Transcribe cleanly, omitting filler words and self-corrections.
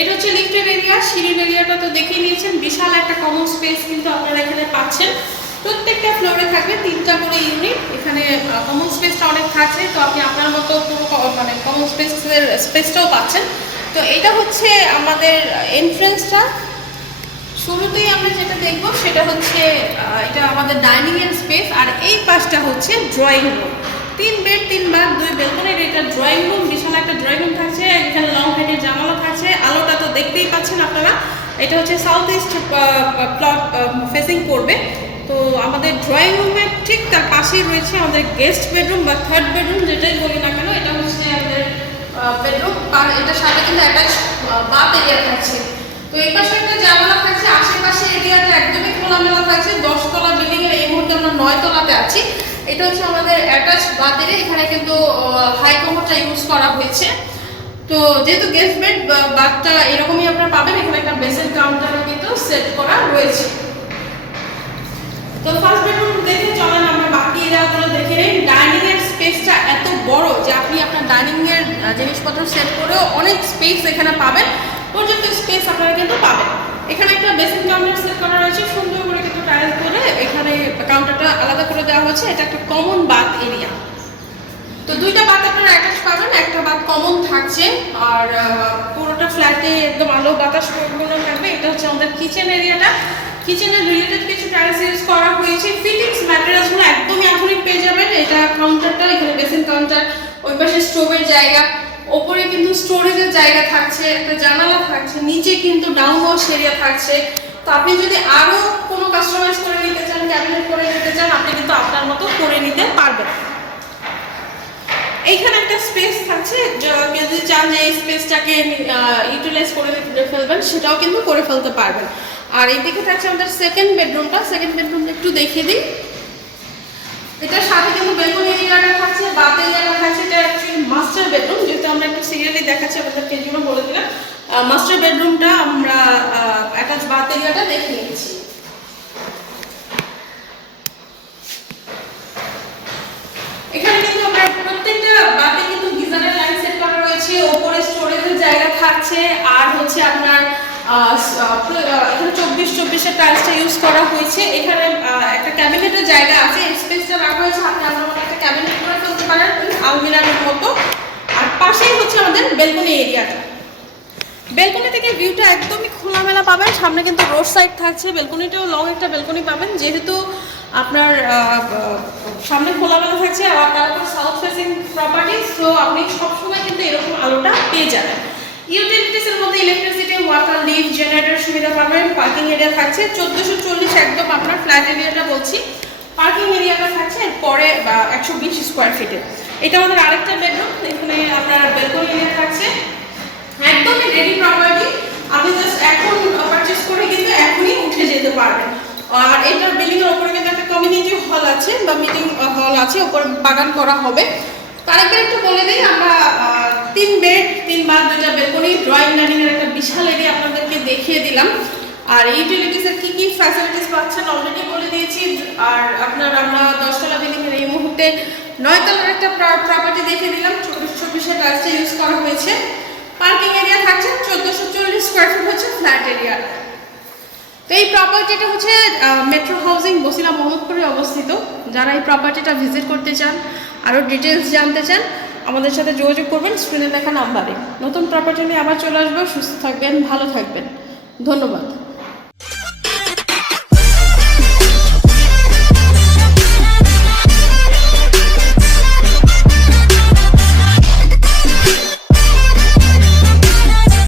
এটা হচ্ছে লিফটের এরিয়া। সিঁড়ির এরিয়াটা তো দেখেই নিয়েছেন, বিশাল একটা কমন স্পেস কিন্তু আপনারা এখানে পাচ্ছেন। প্রত্যেকটা ফ্লোরে থাকবে 3টা করে ইউনিট। এখানে কমন স্পেসটা অনেক থাকছে, তো আপনি আপনার মতো পুরো মানে কমন স্পেসটাও পাচ্ছেন। তো এটা হচ্ছে আমাদের এন্ট্রেন্সটা। শুরুতেই আমরা যেটা দেখবো সেটা হচ্ছে এটা আমাদের ডাইনিং এর স্পেস, আর এই পাশটা হচ্ছে ড্রয়িং রুম। 3 বেড 3 বাথ 2 বেলকনির এটা ড্রয়িং রুম। বিশাল একটা ড্রয়িং রুম থাকছে, এখানে লং হাইটের জানালা থাকছে। আলোটা তো দেখতেই পাচ্ছেন আপনারা, এটা হচ্ছে সাউথ ইস্ট প্লট ফেসিং করবে। তো আমাদের ড্রয়িং রুমের ঠিক তার পাশেই রয়েছে আমাদের গেস্ট বেডরুম বা 3rd বেডরুম, যেটাই বলি না কেন। এটা হচ্ছে আমাদের বেডরুম, আর এটার সাথে কিন্তু অ্যাটাচ বাথ এরিয়া থাকছে। তো এই পাশে একটা জানালা থাকছে, আশেপাশে এরিয়াটা একদমই খোলামেলা থাকছে। 10 তলা বিল্ডিং এর এই মুহূর্তে আমরা 9 তলাতে আছি। এটা হচ্ছে আমাদের অ্যাটাচ বাথ এরিয়া। এখানে কিন্তু হাই কমোডটা ইউজ করা হয়েছে। তো যেহেতু গেস্ট বেড বাথটা এরকমই আপনারা পাবেন, এখানে একটা বেসিন কাউন্টারও কিন্তু সেট করা রয়েছে। তো ফার্স্ট বেডরুম দেখে চলেন আমরা বাকি এরিয়াগুলো দেখে নিই। ডাইনিং এর স্পেসটা এত বড় যে আপনি আপনার ডাইনিং এর জিনিসপত্র সেট করেও অনেক স্পেস এখানে পাবেন, পর্যাপ্ত স্পেস আপনারা কিন্তু পাবেন। এখানে একটা বেসিন কাউন্টার সেট করা রয়েছে, সুন্দর করে কিন্তু টাইলস করে এখানে কাউন্টারটা আলাদা করে দেওয়া হয়েছে। এটা একটা কমন বাথ এরিয়া। তো 2টা বাথ আপনারা অ্যাটাচ পাবেন, একটা বাথ কমন থাকছে, আর পুরোটা ফ্ল্যাটে একদম আলো বাতাস পরিপূর্ণ থাকবে। এটা হচ্ছে আমাদের কিচেন এরিয়াটা। কিচেনের রিলেটেড কিছু টাইলস ইউজ করা হয়েছে। ফিটিংস ম্যাটেরিয়ালসগুলো একদমই আধুনিক পেয়ে যাবেন। এটা কাউন্টারটা, এখানে বেসিন কাউন্টার, ওই পাশে স্টোভের জায়গা, ওপরে কিন্তু স্টোরেজের জায়গা থাকছে, একটা জানালা থাকছে, নিচে কিন্তু ডাউন ওয়াশ এরিয়া থাকছে। তো আপনি যদি আরো কোনো কাস্টমাইজ করে নিতে চান, ক্যাবিনেট করে নিতে চান, আপনি কিন্তু আপনার মতো করে নিতে পারবেন। এইখানে একটা স্পেস থাকছে, কেউ যদি চান যে এই স্পেসটাকে ইউটিলাইজ করে ফেলবেন, সেটাও কিন্তু করে ফেলতে পারবেন। আর এইদিকে থাকছে আমাদের সেকেন্ড বেডরুমটা। সেকেন্ড বেডরুমটা একটু দেখিয়ে দিই। এটার সাথে কিন্তু বেলকনি এরিয়াটা থাকছে, বাথ এরিয়াটা থাকছে। এটা অ্যাকচুয়ালি মাস্টার বেডরুম, যেহেতু আমরা একটু সিরিয়ালি দেখাচ্ছি আপনাদেরকে, এই জন্য বলে দিলাম। মাস্টার বেডরুমটা আমরা অ্যাটাচ বাথ এরিয়াটা দেখে নিচ্ছি। এখানে কিন্তু আমরা প্রত্যেকটা বাথে কিন্তু গিজারের লাইন সেট করা রয়েছে, ওপরে স্টোরেজের জায়গা থাকছে, আর হচ্ছে আপনার এখানে 24-24 টাইলসটা ইউজ করা হয়েছে। এখানে একটা ক্যাবিনেটের জায়গা আছে, স্পেসটা রাখা হয়েছে, আপনি আপনার মতো একটা ক্যাবিনেট করে ফেলতে পারেন আলমিরার মতো। আর পাশেই হচ্ছে আমাদের বেলকনি এরিয়াটা। বেলকনি থেকে ভিউটা একদমই খোলামেলা পাবেন। সামনে কিন্তু রোড সাইড থাকছে, বেলকনিটাও লং একটা বেলকনি পাবেন। যেহেতু আপনার সামনে খোলামেলা থাকছে আর তারপর সাউথ ফেসিং প্রপার্টি, সো আপনি সবসময় কিন্তু এরকম আলোটা পেয়ে যাবেন। ইউটিলিটিসের মধ্যে ইলেকট্রিসিটি, ওয়াটার, লিফট, জেনারেটর সুবিধা পাবেন। পার্কিং এরিয়া থাকছে 1440, একদম আপনার ফ্ল্যাট এরিয়াটা বলছি। পার্কিং এরিয়াটা থাকছে পরে 120 স্কোয়ার ফিটের। এটা আমাদের আরেকটা বেডরুম। এখানে আপনার বেলকনি এরিয়া থাকছে, একদমই রেডি প্রপার্টি। আপনি জাস্ট এখন পারচেজ করে কিন্তু এখনই উঠে যেতে পারবেন। আর এটার বিল্ডিং এর উপরে কিন্তু একটা কমিউনিটি হল আছে বা মিটিং হল আছে, উপরে বাগান করা হবে। তারপরে একটু বলে দিই, আমরা 3 বেড 3 বাথ 2টা বেলকনি, ড্রয়িং ডাইনিং এর একটা বিশাল এরিয়া আপনাদেরকে দেখিয়ে দিলাম। আর ইউটিলিটিস এর কি ফ্যাসিলিটিস পাচ্ছেন অলরেডি বলে দিয়েছি। আর আমরা 10 তলা বিল্ডিং এর এই মুহূর্তে 9 তলার একটা প্রপার্টি দেখিয়ে দিলাম। 24-24 টাইলসটা ইউজ করা হয়েছে। পার্কিং এরিয়া থাকছে 1440 স্কোয়ার ফিট হচ্ছে ফ্ল্যাট এরিয়া। তো এই প্রপার্টিটা হচ্ছে মেট্রো হাউজিং বসিলা মোহাম্মদপুরে অবস্থিত। যারা এই প্রপার্টিটা ভিজিট করতে চান, আরও ডিটেলস জানতে চান, আমাদের সাথে যোগাযোগ করবেন স্ক্রিনে দেখা নাম্বারে। নতুন প্রপার্টি নিয়ে আবার চলে আসবো। সুস্থ থাকবেন, ভালো থাকবেন, ধন্যবাদ।